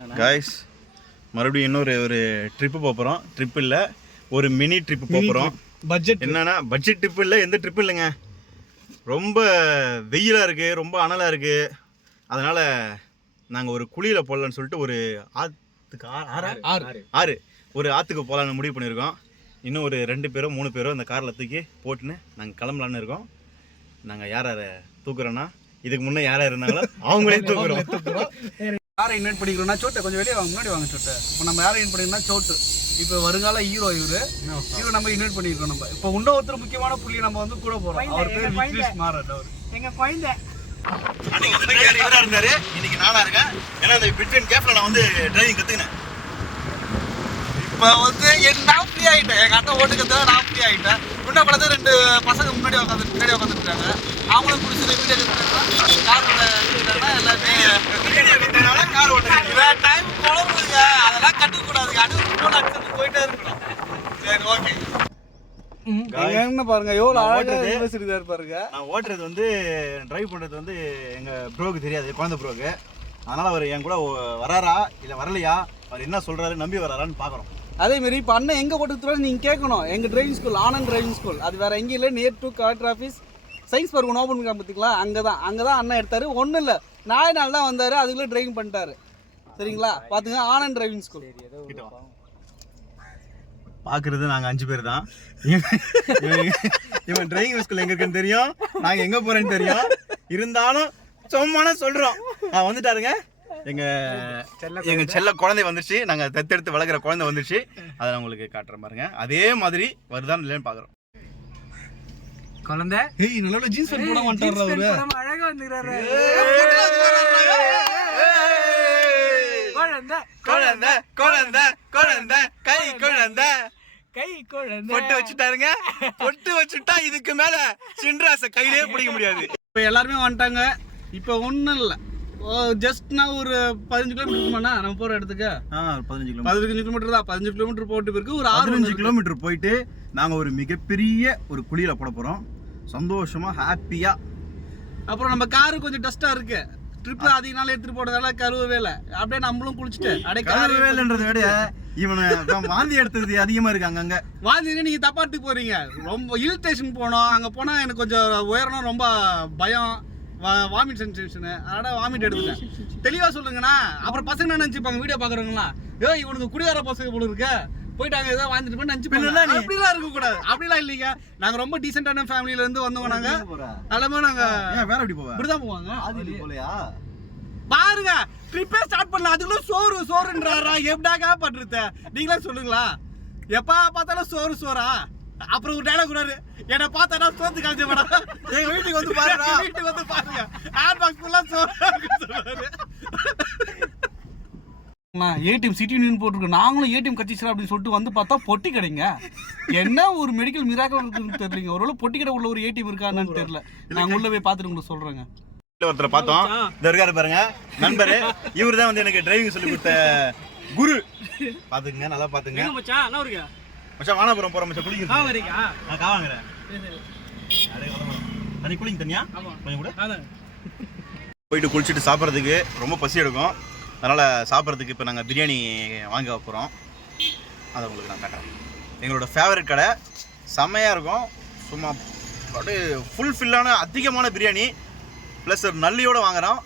Guys மறுபடியும் இன்னொரு trip போகிறோம். ட்ரிப் இல்லை, ஒரு மினி ட்ரிப்பு போகிறோம். பட்ஜெட் என்னன்னா பட்ஜெட் ட்ரிப்பு இல்லை, எந்த ட்ரிப்பு இல்லைங்க. ரொம்ப வெயிலாக இருக்குது, ரொம்ப அனலாக இருக்குது. அதனால் நாங்கள் ஒரு குழியில் போடலான்னு சொல்லிட்டு ஒரு ஆற்றுக்கு ஆறு ஒரு ஆற்றுக்கு போகலான்னு முடிவு பண்ணியிருக்கோம். இன்னும் ஒரு 2 பேரோ 3 பேரோ இந்த காரில் தூக்கி போட்டுன்னு நாங்கள் கிளம்பலான்னு இருக்கோம். நாங்கள் யாரை தூக்குறோன்னா இதுக்கு முன்னே யாராக இருந்தாங்களோ அவங்களே தூக்குறோம். யாரை இன்வைட் பண்ணிக்கிறோம்னா சோட்டை கொஞ்சம் வெளியே வாங்க, முன்னாடி வாங்க சோட்டை. இப்போ நம்ம யாரை இன்வைட் பண்ணிக்கிறோம்னா சோட்டு. இப்போ வருங்கால ஹீரோ இவரு நம்ம இன்வைட் பண்ணியிருக்கோம். நம்ம இப்போ இன்னொருத்தர் முக்கியமான புள்ளி நம்ம வந்து கூட போகிறோம். அவர் பேர் விக்னேஷ் மாறன். அவர் எங்கள் குழந்தை இவராக இருந்தார், இன்னைக்கு நானாக இருக்கேன். ஏன்னா அந்த பிட்வீன் கேப்ல நான் வந்து டிரைவிங் கற்றுக்கினேன். இப்போ வந்து நான் ஃப்ரீ ஆகிட்டேன். எங்கள் அண்ணன் ஓட்டுக்கிறத நான் ஃப்ரீ ஆகிட்டேன். முன்ன கூட 2 பசங்க முன்னாடி உட்காந்துருக்காங்க. அவங்களும் பிடிச்சது வீடியோ காரோட எல்லாமே கார் ஓட்டுறாங்க. டைம் குழம்புங்க, அதெல்லாம் கட்டுக்கூடாது. அடுத்து ஃபோன் அடிச்சுட்டு போயிட்டே இருக்கணும். சரி, ஓகே. என்ன பாருங்க எவ்வளோ அழகாக யூனிவர்சிட்டி பாருங்க. நான் ஓட்டுறது வந்து டிரைவ் பண்ணுறது வந்து எங்கள் ப்ரோக்கு தெரியாது, குழந்தை ப்ரோக்கு. அதனால் அவர் என் கூட வராரா இல்லை வரலையா, அவர் என்ன சொல்கிறாரு நம்பி வராரான்னு பார்க்குறோம். அதேமாரி இப்போ அண்ணன் எங்கே போட்டு நீங்கள் கேட்கணும். எங்கள் driving school Anand driving school, அது வேறு எங்கேயும் இல்லை. Near to collector office science park open பண்ணி பார்த்திங்களா, அங்கே தான் அண்ணன் எடுத்தார். ஒன்றும் இல்லை, 4 நாள் தான் வந்தார், அதுக்குள்ளே டிரைவிங் பண்ணிட்டாரு. சரிங்களா, பார்த்துங்க. ஆனந்த் டிரைவிங் ஸ்கூல் பார்க்குறது நாங்கள் 5 பேர் தான். இவன் டிரைவிங் ஸ்கூல் எங்கே இருக்குன்னு தெரியும், நாங்கள் எங்கே போகிறேன்னு தெரியும். இருந்தாலும் சும்மான சொல்கிறோம். வந்துட்டாருங்க. எங்கள் செல்ல குழந்தை வந்துருச்சு. நாங்கள் தத்தெடுத்து வளர்க்குற குழந்தை வந்துருச்சு. அதை நான் உங்களுக்கு காட்டுறேன் பாருங்க. அதே மாதிரி வருதான்னு இல்லைன்னு பார்க்குறோம். குழந்தை நல்ல ஜீன்ஸ் பேண்ட் போட மாட்டாரு, அவரு அழகா வந்துறாரு. குழந்தை குழந்தை குழந்தை குழந்தை கை குழந்தை பொட்டு வச்சுட்டாருங்க. பொட்டு வச்சுட்டா இதுக்கு மேல சின்ராச கையிலே பிடிக்க முடியாது. இப்போ எல்லாருமே வந்துட்டாங்க. இப்போ ஒன்றும் இல்லை, ஜஸ்ட் நான் ஒரு 15 கிலோமீட்டர் இருக்குமாண்ணா நம்ம போகிற இடத்துக்கு. 15 கிலோமீட்டர் தான். 15 கிலோமீட்டர் போட்டு பிறகு ஒரு 15 கிலோமீட்டர் போயிட்டு நாங்கள் ஒரு மிகப்பெரிய ஒரு குழியில் போட போகிறோம். சந்தோஷமாக ஹாப்பியாக. அப்புறம் நம்ம காரு கொஞ்சம் டஸ்ட்டாக இருக்கு. ட்ரிப்பு அதிக நாள் எடுத்துகிட்டு போட்டதால கழுவவே இல்லை. அப்படியே நம்மளும் குளிச்சுட்டு அப்படியே கழுவவே இல்லைன்றத விட இவனை வாந்தி எடுத்தது அதிகமாக இருக்கு. அங்கங்கே வாந்தி நீங்கள் தப்பாட்டுக்கு போகிறீங்க. ரொம்ப ஹில் ஸ்டேஷன் போனோம். அங்கே போனால் எனக்கு கொஞ்சம் உயரணும், ரொம்ப பயம், வாமிட் சென்சேஷனு. அதோட வாமிட் எடுத்துட்டேன். தெளிவாக சொல்லுங்கண்ணா. அப்புறம் பசங்க என்ன நினச்சிப்பாங்க, வீடியோ பார்க்குறவங்களா, இவனுக்கு குடியார பசங்க போல இருக்கு, போயிட்டாங்க ஏதோ வாழ்ந்துட்டு போய் நினச்சிப்பாங்க. அப்படிலாம் இருக்கக்கூடாது. அப்படிலாம் இல்லைங்க. நாங்கள் ரொம்ப டீசெண்டான ஃபேமிலியிலேருந்து வந்தவங்க. நாங்கள் எல்லாமே நாங்கள் வேற எப்படி போவோம், இப்படிதான் போவாங்க. போலையா பாருங்க, ட்ரிப்பே ஸ்டார்ட் பண்ணல, அதுக்குள்ள சோறுன்றாரா, எப்படாக்கா பண்றது நீங்களே சொல்லுங்களா. எப்பா பார்த்தாலும் சோறா. அப்புறம் ஒரு டைலாக் கூடாது, என்னை பார்த்தா சோத்து காய்ச்ச மேடம், எங்க வீட்டுக்கு வந்து பாருங்க, வீட்டுக்கு வந்து பாருங்க, ஹேண்ட் பாக்ஸ் ஃபுல்லா சோறு. ஏடிஎம் சிட்டி யூனியன் போட்டிருக்கோம். நாங்களும் ஏடிஎம் கட்சிச்சா அப்படின்னு சொல்லிட்டு வந்து பார்த்தா பொட்டி கடைங்க. என்ன ஒரு மெடிக்கல் மிராக்கல் இருக்குன்னு தெரியலங்க. ஒருவேளை பொட்டி கடை உள்ள ஒரு ஏடிஎம் இருக்கான்னு தெரியல. நாங்கள் உள்ள போய் பார்த்துட்டு உங்களுக்கு சொல்றேங்க. ஒருத்தரை பார்த்தோம், இந்த இருக்காரு பாருங்க நண்பரு. இவரு தான் வந்து எனக்கு டிரைவிங் சொல்லி கொடுத்த குரு. பாத்துங்க, நல்லா பாத்துங்க மச்சான். வானாபுரம் போற மச்சான், குளிங்க. நான் காவாங்கிறேன். தண்ணி குளிங்க, தனியா கொஞ்சம் கூட போயிட்டு குளிச்சுட்டு சாப்பிட்றதுக்கு ரொம்ப பசி எடுக்கும். அதனால் சாப்பிட்றதுக்கு இப்போ நாங்கள் பிரியாணி வாங்க போகிறோம். அதை உங்களுக்கு நான் காட்டுறேன். எங்களோட ஃபேவரட் கடை, செம்மையாக இருக்கும். சும்மா அப்படியே ஃபுல்ஃபில்லான அதிகமான பிரியாணி ப்ளஸ் ஒரு நல்லியோடு வாங்குகிறோம்.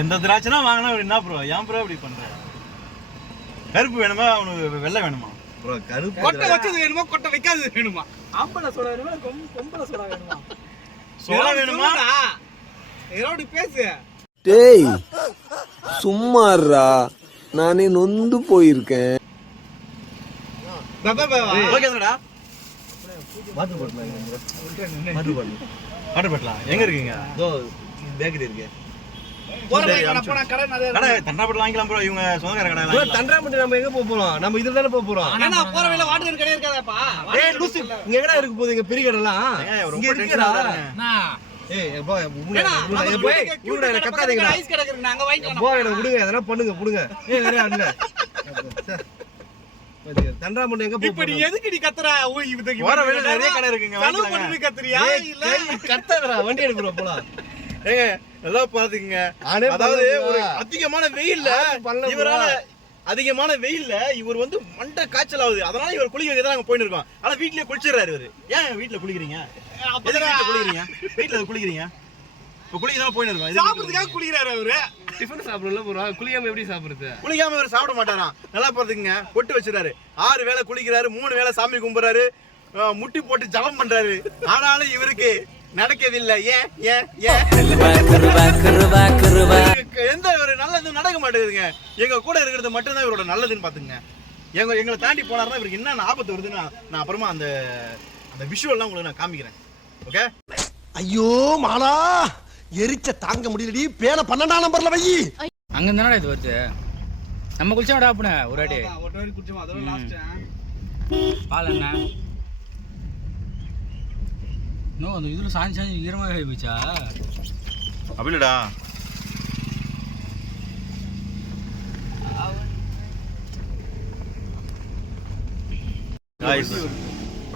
எந்த திராட்சைனா வாங்கினா என்ன ப்ரோ, ஏன் ப்ரோ இப்படி பண்ற? கருப்பு வேணுமா அவனுக்கு வெள்ளை வேணுமா ப்ரோ? கருப்பு கொட்டை வச்சது வேணுமா, கொட்டை வைக்காதது வேணுமா? ஆம்பளை சோடா வேணுமா, பொம்பளை சோடா வேணுமா? சோடா வேணுமா? ஏரோடி பேசு. டேய் சும்மாறா, நானே நொந்து போயிருக்கேன். ஓகேடா. வாட்டர் பாட்டில் ஆர்டர் பண்ணலாம். எங்க இருக்கீங்க? பேக்கரி இருக்கு. கடை தண்டாப்பட்டு வாங்கிக்கலாம் ப்ரோ. இவங்க சொந்தக்கார கடை. தண்டாமட்டி நம்ம எங்க போறோம்? நம்ம இதுல தானே போறோம். போற வழியில வாட்டர் கடை இருக்காதப்பா. ஏய் லூசு, இங்க எங்கடா இருக்கு போகுது இங்க பெரிய கடைலாம்? ரொம்ப டென்ஷனா இருக்காங்க. ஏய் போ உங்க கத்தாதீங்க. ஐஸ் கடை இருக்கு, நாங்க வாங்கிக்கலாம். போ எனக்கு விடுங்க, எதனா பண்ணுங்க புடுங்க. ஏய் வேற இல்ல. தண்டாமட்டி எங்க இப்ப நீ எதுக்கு நீ கத்துற? போற வழியில நிறைய கடை இருக்குங்க. செலவு வாங்கிக்கலாங்க. பண்ணிட்டு கத்துறியா இல்ல? கத்தாதடா, வண்டி எடுக்குறோம் போலாம். ஏங்க நல்லா பாத்துக்கங்க. அதாவது ஒரு அதிகமான வெயில்ல இவரால அதிகமான வெயில்ல இவர் வந்து மண்டை காய்ச்சல் ஆகுது. அதனால இவர் குளிக்க வைக்க தான் நாங்க போயிட்டு இருக்கோம். ஆனா வீட்லயே குளிச்சிடறாரு இவரு. ஏன் வீட்ல குளிக்கிறீங்க? வீட்ல குளிக்கிறீங்க? வீட்ல குளிக்கிறீங்க? இப்ப குளிக்க தான் போயிட்டு இருக்கோம். சாப்பிடுறதுக்காக குளிக்கிறாரு அவரு. டிஃபன் சாப்பிடல போறா, குளியாம எப்படி சாப்பிடுறது? குளிக்காம இவர் சாப்பிட மாட்டாராம். நல்லா பாத்துக்கங்க. பொட்டு வச்சிருக்காரு. 6 வேளை குளிக்கிறாரு, 3 வேளை சாமி கும்பிடுறாரு, முட்டி போட்டு ஜபம் பண்றாரு. ஆனாலும் இவருக்கு நடக்கவில்லை. ஏன் ஏன் ஏன் எந்த ஒரு நல்லதும் நடக்க மாட்டேங்குதுங்க. எங்க கூட இருக்கிறது மட்டும்தான் இவரோட நல்லதுன்னு பாத்துங்க. எங்களை தாண்டி போனாருன்னா இவருக்கு என்ன ஆபத்து வருதுன்னு நான் அப்புறமா அந்த அந்த விஷுவல்லாம் உங்களுக்கு நான் காமிக்கிறேன். ஓகே? ஐயோ மாலா, எரிச்ச தாங்க முடியலடி. பேன 12ஆம் நம்பர்ல வை. அங்க இருந்தானடா இது வருது. நம்ம குளிச்சா விடாப்புன ஒரு வாட்டி ஒரு வாட்டி குடிச்சோம், அதோட லாஸ்ட். பால் என்ன நோ அந்த இதுல சாஞ்சி ஈரமாக போயிச்சா? அப்படிலடா.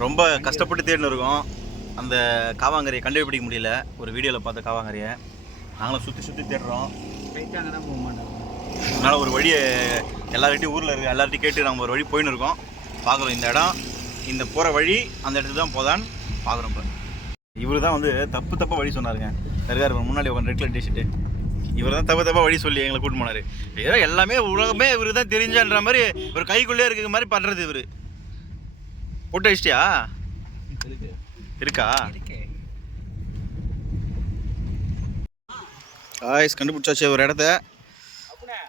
ரொம்ப கஷ்டப்பட்டு தேடின்னு இருக்கோம். அந்த காவாங்கரையை கண்டுபிடிக்க முடியல. ஒரு வீடியோவில் பார்த்த காவாங்கரையை நாங்களும் சுற்றி தேடுறோம். போயிட்டாங்கன்னா போக மாட்டோம். அதனால் ஒரு வழியை எல்லார்கிட்டையும் ஊரில் இருக்க எல்லார்ட்டையும் கேட்டு நாங்கள் ஒரு வழி போயின்னு இருக்கோம். பார்க்குறோம் இந்த இடம், இந்த போகிற வழி அந்த இடத்துக்கு தான் போதான்னு பார்க்குறோம். இப்போ இவர் தான் வந்து தப்பாக வழி சொன்னாருங்க. இருக்கார் முன்னாடி உட்காந்து ரெட் கலர் டிஷர்ட்டு. இவர் தான் தப்பாக வழி சொல்லி எங்களை கூட்டு போனார். ஏதோ எல்லாமே உலகமே இவருக்கு தான் தெரிஞ்சான்ற மாதிரி ஒரு கைக்குள்ளே இருக்கிற மாதிரி பண்ணுறது இவர். போட்டு அடிச்சிட்டியா? இருக்கா? காய்ஸ் கண்டுபிடிச்சாச்சு ஒரு இடத்த.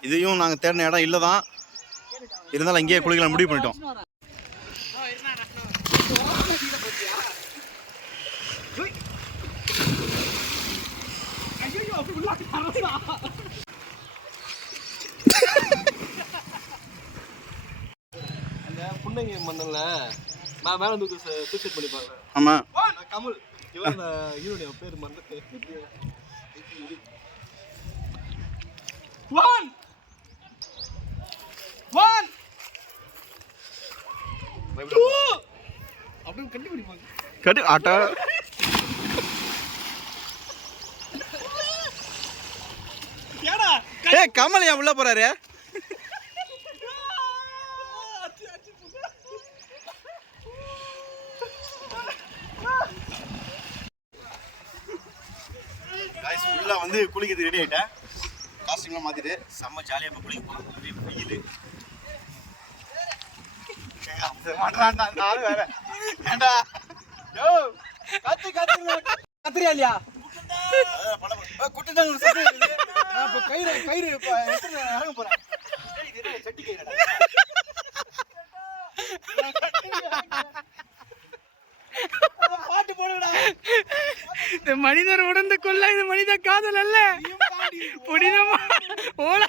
இதையும் நாங்கள் தேடின இடம் இல்லை தான், இருந்தாலும் அங்கேயே குளிக்கலாம் முடிவு பண்ணிட்டோம். அந்த புன்னகை மன்னன்ல நான் மேல வந்து சூசைட் பண்ணி பாக்குறேன். ஆமா கமல் இவன் அந்த ஹீரோடைய பேர் மறந்துட்டு. அப்படியே கண்டுபிடிப்பாங்க. கட்டு ஆட்டோ ஏ கமல் ஏன் உள்ள போறாரு? உள்ள வந்து குளிக்கிறது ரெடி ஆயிட்டேன். காஸ்டியூம்லாம் மாத்திட்டு செம்ம ஜாலியாக இப்போ குளிக்க போகலாம். வெயில் வேற ஏண்டா யோ கத்து கத்துறியா இல்லையா? குட்டுட்டாங்க ஒரு சத்து. நான் இப்போ கயிறு இறங்க போறேன். சட்டி கயிறு பாட்டு போடுடா. இந்த மனிதர் உடந்து கொள்ள இது மனித காதல் அல்ல, புனிதமா ஓல.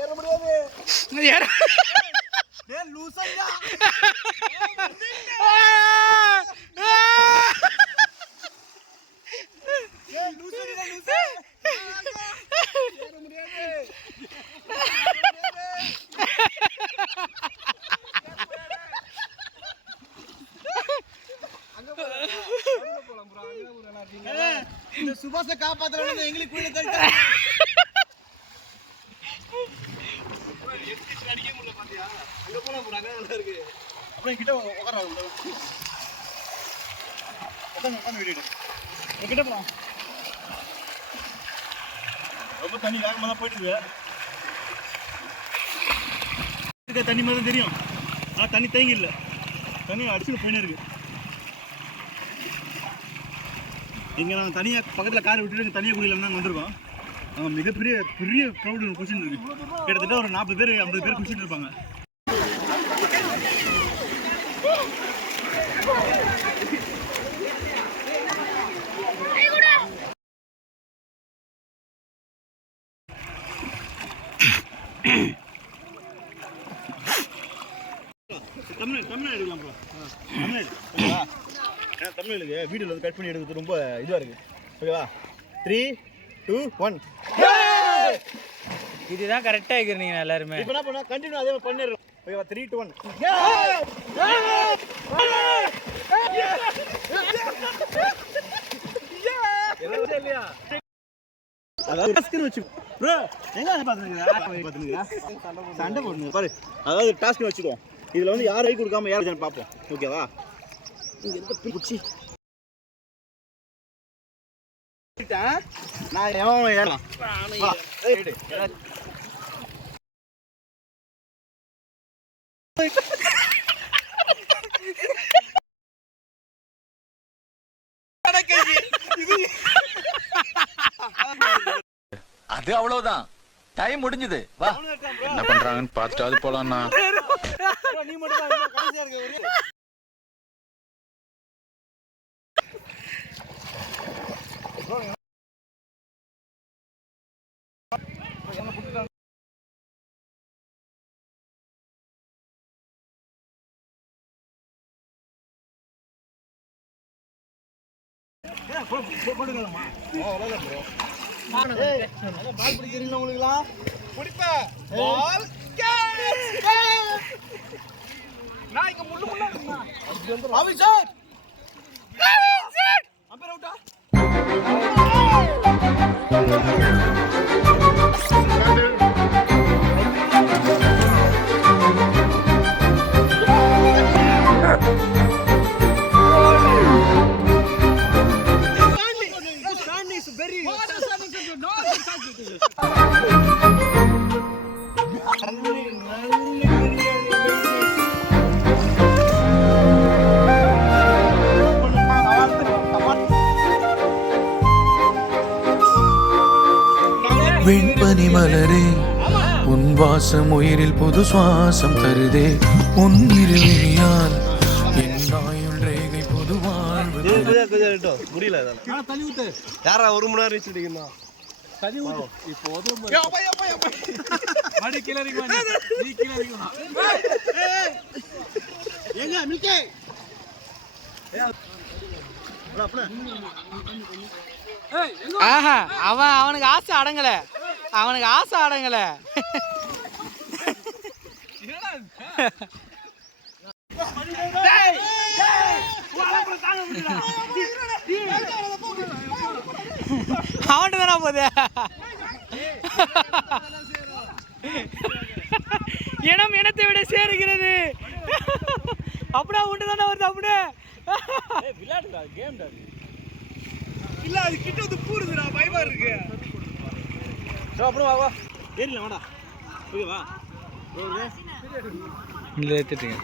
ஏற முடியாது. டேய் லூசையா. ஏய் லூசையா லூசை. ஏற முடியாது. இந்த சுபாஷை காப்பாத்துறவங்க எங்களுக்கு குயில தள்ளிட்டாங்க. அடிக்க முடியல பாத்தியா? அங்க போலாம் போறாங்க, நல்லா இருக்கு. அப்புறம் கிட்ட உட்கார்றாங்க. உட்காந்து வீடியோ கிட்ட போலாம். ரொம்ப தண்ணி வேகமாக தான் போயிட்டு இருக்கு. தண்ணி மாதிரி தெரியும், ஆனால் தண்ணி தேங்கி இல்லை. தண்ணி அடிச்சுட்டு போயினே இருக்கு. இங்கே நாங்கள் தனியாக பக்கத்தில் கார் விட்டுட்டு தனியாக குடியில் தான் வந்திருக்கோம். அங்கே மிகப்பெரிய க்ரௌடு குடிச்சுட்டு இருக்கு. கிட்டத்தட்ட ஒரு 40 பேர் 50 பேர் குடிச்சிட்டு இருப்பாங்க. தமிழ் எடுக்கலாம் ப்ரோ. தமிழ் ஓகேவா? ஏன்னா தமிழுக்கு வீடியோவில் வந்து கட் பண்ணி எடுக்கிறது ரொம்ப இதுவாக இருக்குது. ஓகேவா? 3, 2, 1. இதுதான் கரெக்டாக இருக்கிறீங்க எல்லாருமே. இப்போ என்ன பண்ணா கண்டினியூ அதே மாதிரி பண்ணிடுறோம். ஓகேவா? 3, 2, 1. அதாவது டாஸ்க்னு வச்சு ப்ரோ எங்க பாத்துங்க சண்டை போடுங்க பாரு. அதாவது டாஸ்க்னு வச்சுக்குவோம். இதுல வந்து யார் கை கொடுக்காம யார் பார்ப்போம். ஓகேவா? இங்க இருக்க பிடிச்சி நான் எவன் ஏறலாம். வா ரைட் அது அவ்வளவுதான். டைம் முடிஞ்சது. வா. என்ன பண்றாங்கன்னு பார்த்துட்டு போலாம்னா. நீ மட்டும் தான் கடைசியா இருக்க. போட்டுக்கலாமா? பால் பிடிக்கிறீங்களா உங்களுக்குலாம்? குடிப்பா பால் நான் இங்க முள்ளு அபிஷேக் அம்பர் அவுட்டா? வெண்பனி மலரே உன் வாசம் உயிரில் புது சுவாசம் தருதே உன் இருவியால் என் ஆயுள் ரேகை புது வாழ்வு முடியல யாரா 1 மணி நேரம் வச்சுட்டீங்கன்னா ஆஹா அவனுக்கு ஆசை அடங்கல. அவனுக்கு ஆசை அடங்கல. அவன்ட்டு தானே போகுது. இனம் இனத்தை விட சேருகிறது. அப்படியே உண்டு தானே வருது. அப்படியே விளையாடுடா கேம் டா. இல்ல அது கிட்ட வந்து பூருதுடா பயமா இருக்கு. சோ அப்புறம் வா ஏறில வாடா. ஓகே வா. இல்ல ஏத்திட்டீங்க.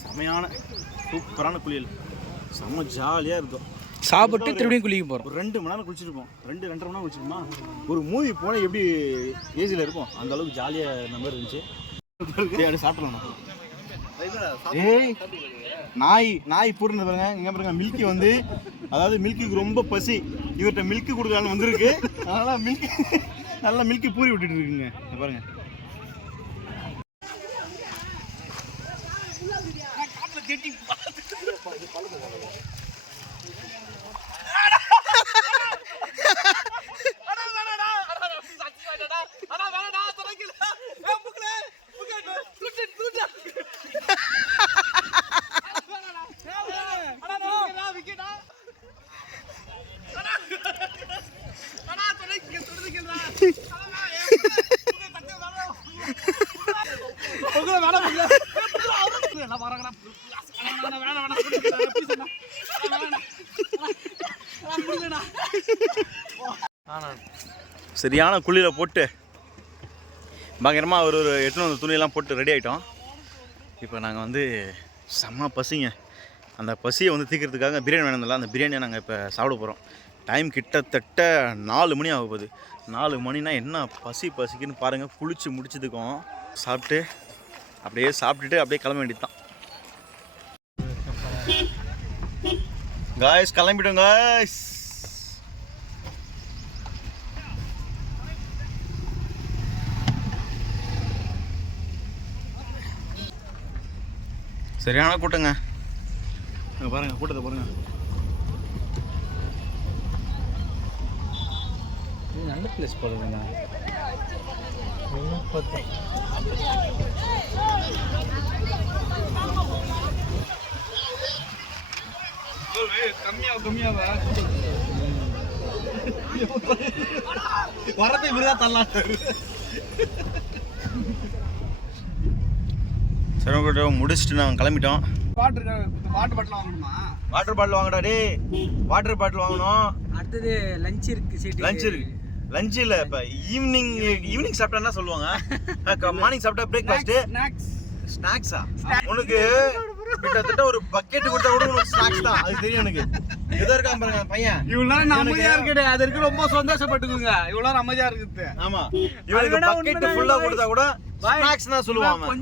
செமையான சூப்பரான குளியல். செம்ம ஜாலியாக இருக்கும். சாப்பிட்டு திரும்பியும் குளிக்க போகிறோம். ஒரு 2 மணி நேரம் குளிச்சிருப்போம். 2-2.5 மணி நேரம் குளிச்சிருப்போமா. ஒரு மூவி போனால் எப்படி ஏஜில் இருக்கும் அந்த அளவுக்கு ஜாலியாக இந்த மாதிரி இருந்துச்சு. அப்படி சாப்பிடலாம். ஏய் நாய் பூர்ண பாருங்க. இங்கே பாருங்க மில்கி வந்து அதாவது மில்கிக்கு ரொம்ப பசி. இவர்கிட்ட மில்கி கொடுக்கலான்னு வந்திருக்கு. அதனால் நல்லா மில்கி பூரி விட்டுட்டு இருக்குங்க. பாருங்க சரியான குழியில் போட்டு பயங்கரமாக ஒரு 800 துணியெல்லாம் போட்டு ரெடி ஆகிட்டோம். இப்போ நாங்கள் வந்து செம்ம பசிங்க. அந்த பசியை வந்து தீர்க்கிறதுக்காக பிரியாணி வேணும்ல, அந்த பிரியாணியை நாங்கள் இப்போ சாப்பிட போகிறோம். டைம் கிட்டத்தட்ட 4 மணி ஆக போகுது. 4 மணினா என்ன பசிக்குன்னு பாருங்கள். குளிச்சு முடிச்சதுக்கும் சாப்பிட்டுட்டு அப்படியே கிளம்ப வேண்டியது தான். காய்ஸ் கிளம்பிட்டோம் காய்ஸ். சரியான கூட்டங்க. இங்கே பாருங்கள், கூட்டத்தை பாருங்கள். நல்ல பிளேஸ் போடுறதுண்ணா. கம்மியாக வரது இப்படிதான் தள்ளாட்டாரு. சரி முடிச்சுட்டு நாங்கள் கிளம்பிட்டோம். வாட்டர் பாட்டில் வாங்கணுமா? வாட்டர் பாட்டில் வாங்கடா டே. வாட்டர் பாட்டில் வாங்கணும். அடுத்தது லஞ்ச் இருக்கு. லஞ்ச் இருக்கு. லஞ்ச் இல்லை, இப்போ ஈவினிங் சாப்பிட்டா என்ன சொல்லுவாங்க? மார்னிங் சாப்பிட்டா பிரேக்ஃபாஸ்ட்டு ஸ்நாக்ஸா? உனக்கு கிட்டத்தட்ட ஒரு பக்கெட் கொடுத்தா கூட உனக்கு ஸ்நாக்ஸ் தான். அது தெரியும் எனக்கு. எதோ இருக்கா பாருங்க பையன். இவ்வளோ அமைதியா இருக்குது, அது இருக்கு. ரொம்ப சந்தோஷப்பட்டுக்குங்க. இவ்வளோ அமைதியா இருக்குது. ஆமா, இவனுக்கு பக்கெட் ஃபுல்லா கொடுத்தா கூட ஸ்நாக்ஸ் தான் சொல்லுவாங்க.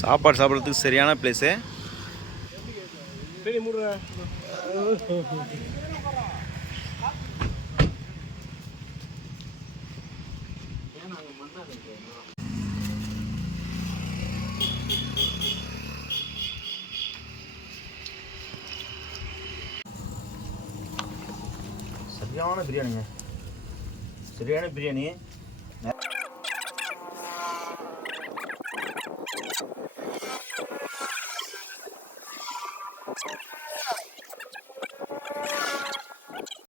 சாப்பாடு சாப்பிட்றதுக்கு சரியான பிளேஸு. சரியான பிரியாணிங்க. சரியான பிரியாணி.